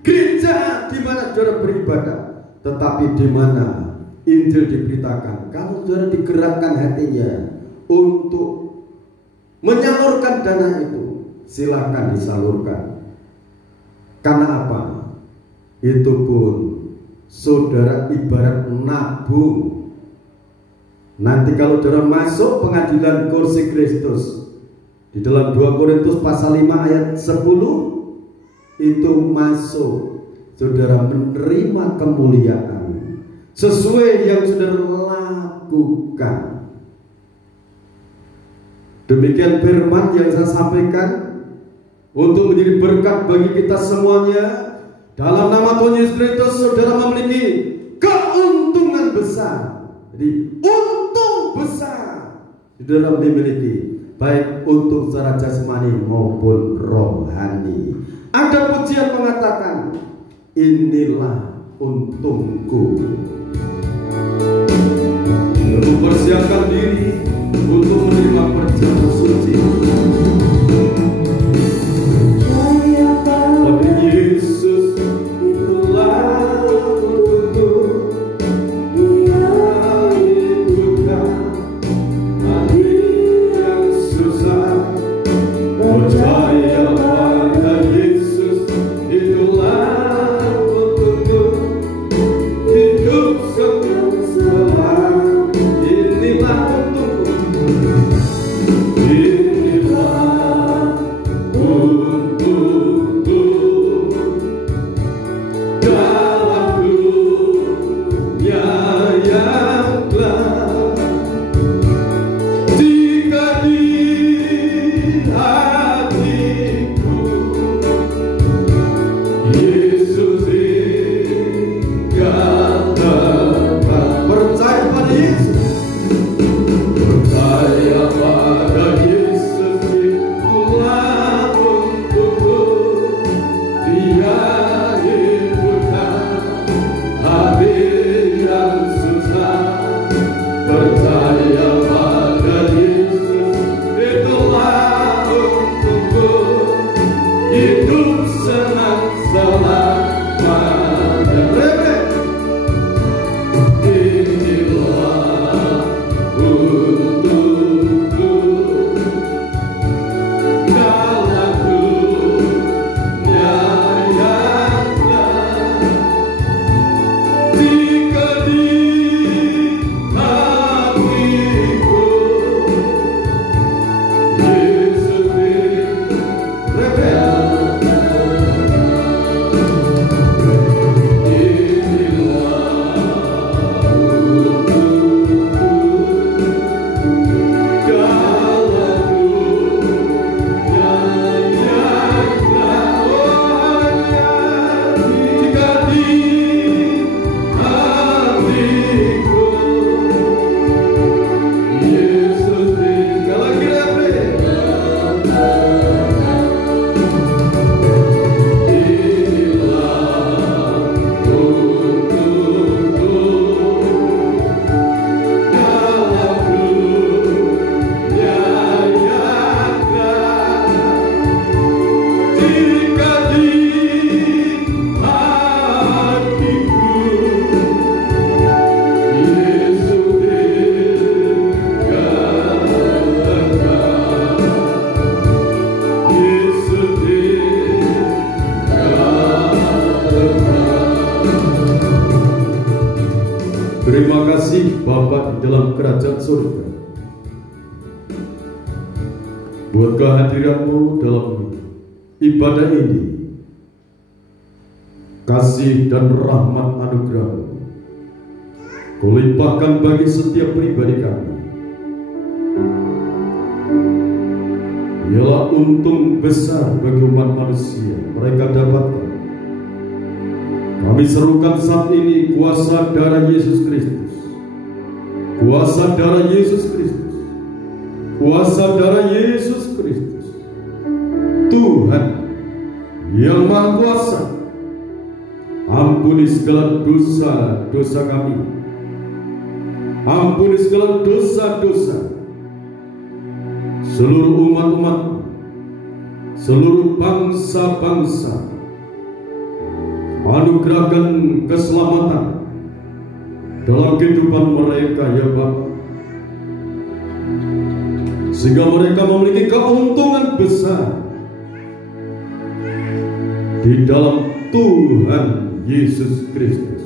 gereja di mana saudara beribadah, tetapi di mana Injil diberitakan. Kalau saudara digerakkan hatinya untuk menyalurkan dana itu, silakan disalurkan. Karena apa? Itu pun saudara ibarat nabung. Nanti kalau saudara masuk pengadilan kursi Kristus, di dalam 2 Korintus pasal 5 ayat 10, itu masuk, saudara menerima kemuliaan sesuai yang saudara lakukan. Demikian firman yang saya sampaikan untuk menjadi berkat bagi kita semuanya. Dalam nama Tuhan Yesus Kristus, saudara memiliki keuntungan besar. Jadi untung besar saudara dimiliki, baik untuk secara jasmani maupun rohani. Ada pujian mengatakan, inilah untungku. Mempersiapkan diri untuk menerima perjamuan suci. Tapi Yesus itulah untungku. Dia hidupkan hati yang susah. Percaya pada Yesus itulah untungku. Hidup sengsara, inilah untungku. Inilah untungku. Dalam dunia yang gelap, jika di hatiku Yesus tinggal tetap. Percaya pada Yesus. Percaya pada Yesus itulah untungku. Dia hidupkan hati yang susah. Percaya pada Yesus itulah untungku. Hidup senang selamanya. Inilah untungku. Dalam dunia yang gelap, jika di hatiku Yesus Terima kasih Bapa di dalam kerajaan surga buat kehadiranmu dalam ibadah ini. Kasih dan rahmat anugerah-Mu Kau limpahkan bagi setiap pribadi kami. Ialah untung besar bagi umat manusia mereka dapatkan. Kami serukan saat ini kuasa darah Yesus Kristus, kuasa darah Yesus Kristus, kuasa darah Yesus Kristus. Tuhan yang Maha Kuasa, ampuni segala dosa-dosa kami, ampuni segala dosa-dosa seluruh umat-umat, seluruh bangsa-bangsa. Anugerahkan keselamatan dalam kehidupan mereka ya Bapa, sehingga mereka memiliki keuntungan besar di dalam Tuhan Yesus Kristus.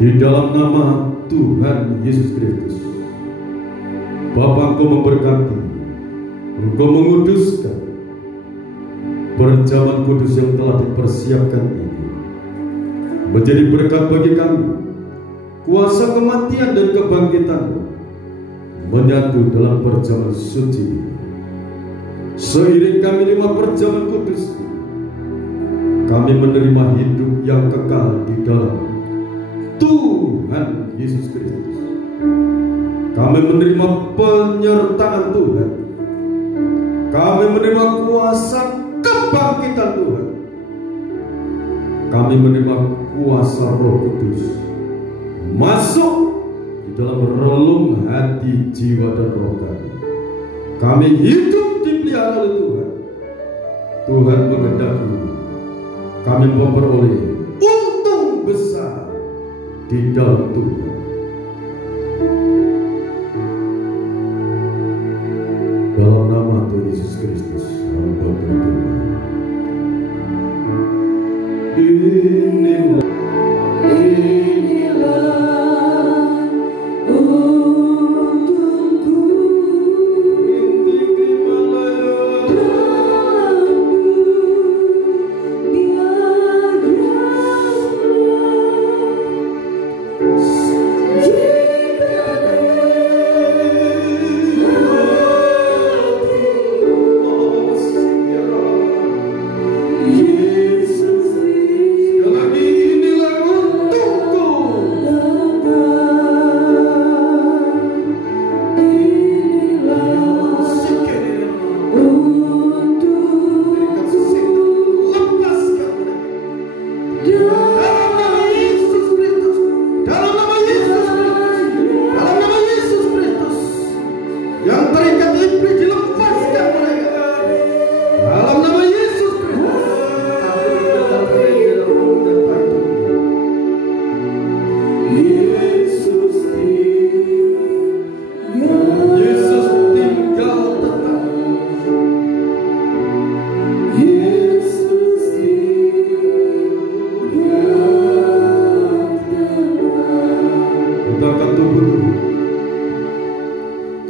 Di dalam nama Tuhan Yesus Kristus, Bapa, Engkau memberkati, Engkau menguduskan perjamuan kudus yang telah dipersiapkan ini menjadi berkat bagi kami. Kuasa kematian dan kebangkitan menyatu dalam perjamuan suci ini. Seiring kami menerima perjamuan kudus, kami menerima hidup yang kekal di dalam Tuhan Yesus Kristus. Kami menerima penyertaan Tuhan Kami menerima kuasa kebangkitan Tuhan. Kami menerima kuasa Roh Kudus masuk di dalam relung hati, jiwa, dan roh kami. Kami hidup dipelihara oleh Tuhan. Tuhan menghendaki kami memperoleh untung besar di dalam Tuhan. Dalam nama Tuhan Yesus Kristus, hamba berdoa. Inilah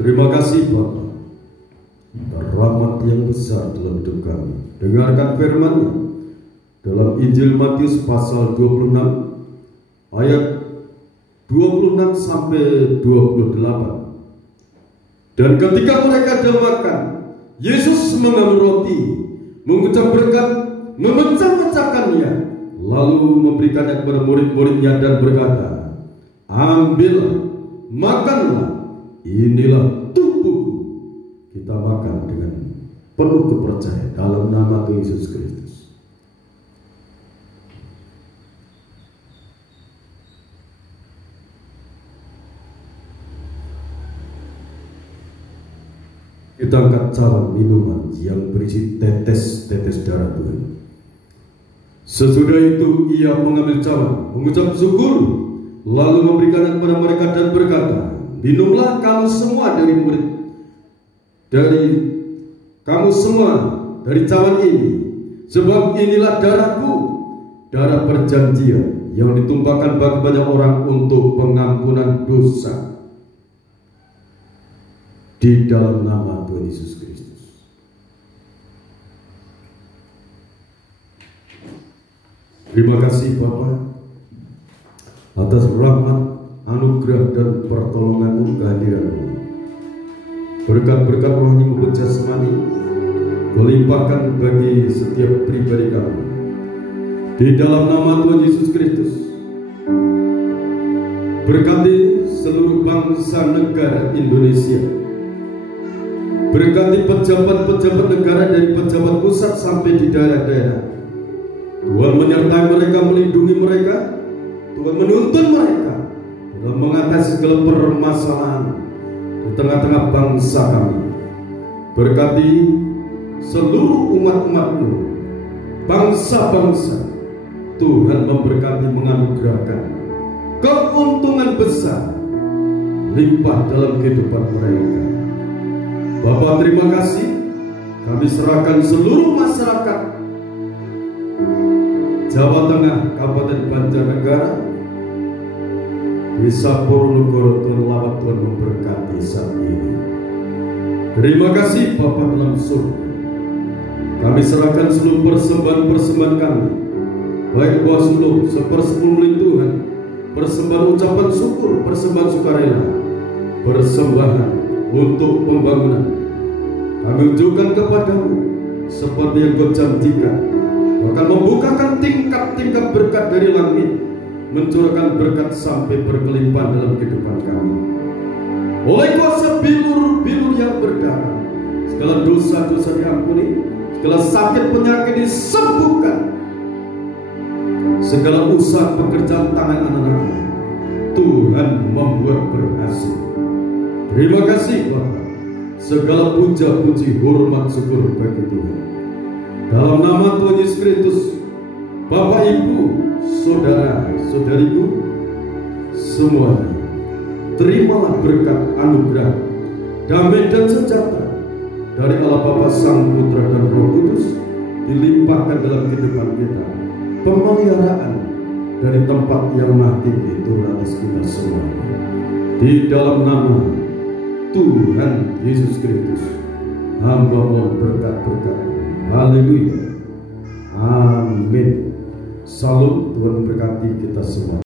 terima kasih Bapa, rahmat yang besar dalam hidup kami. Dengarkan firman-Nya dalam Injil Matius pasal 26 ayat 26 sampai 28. Dan ketika mereka sudah makan, Yesus mengambil roti, mengucap berkat, memecah-mecahkannya, lalu memberikannya kepada murid-muridnya dan berkata, ambillah, makanlah, inilah tubuhku. Kita makan dengan penuh kepercayaan dalam nama Tuhan Yesus Kristus. Kita angkat cawan minuman yang berisi tetes-tetes darah Tuhan. Sesudah itu ia mengambil cawan, mengucap syukur, lalu memberikannya kepada mereka dan berkata, minumlah kamu semua dari cawan ini, sebab inilah darahku, darah perjanjian yang ditumpahkan bagi banyak orang untuk pengampunan dosa. Di dalam nama Tuhan Yesus Kristus. Terima kasih Bapa atas rahmat, anugerah dan pertolongan-Mu, kehadiran-Mu. Berkat-berkat rohani maupun jasmani melimpahkan bagi setiap pribadi kami. Di dalam nama Tuhan Yesus Kristus. Berkati seluruh bangsa negara Indonesia. Berkati pejabat-pejabat negara dari pejabat pusat sampai di daerah-daerah. Tuhan menyertai mereka, melindungi mereka. Tuhan menuntun mereka dalam mengatasi segala permasalahan di tengah-tengah bangsa kami. Berkati seluruh umat-umat-Mu, bangsa-bangsa. Tuhan memberkati, menganugerahkan keuntungan besar limpah dalam kehidupan mereka. Bapa, terima kasih. Kami serahkan seluruh masyarakat Jawa Tengah, Kabupaten Banjarnegara, Desa Purworejo, Tuhan lawat, Tuhan memberkati saat ini. Terima kasih Bapa dalam surga. Kami serahkan seluruh persembahan-persembahan kami, baik buah suluh, sepersepuluh Tuhan, persembahan ucapan syukur, persembahan sukarela, persembahan untuk pembangunan. Kami unjukkan kepadamu seperti yang Kau janjikan, Kau akan membukakan tingkat-tingkat berkat dari langit, mencurahkan berkat sampai berkelimpahan dalam kehidupan kami. Oleh kuasa bilur-bilur yang berdarah, segala dosa-dosa diampuni, segala sakit penyakit disembuhkan, segala usaha pekerjaan tangan anak-anakmu Tuhan membuat berhasil. Terima kasih Bapa. Segala puja-puji, hormat, syukur bagi Tuhan. Dalam nama Tuhan Yesus Kristus, Bapak, Ibu, Saudara, Saudariku, semuanya, terimalah berkat anugerah, damai dan sejahtera dari Allah Bapa, Sang Putra dan Roh Kudus dilimpahkan dalam kehidupan kita. Pemeliharaan dari tempat yang maha tinggi turun atas kita semua. Di dalam nama Tuhan Yesus Kristus, hamba mohon berkat-berkat. Haleluya. Amin. Salam, Tuhan memberkati kita semua.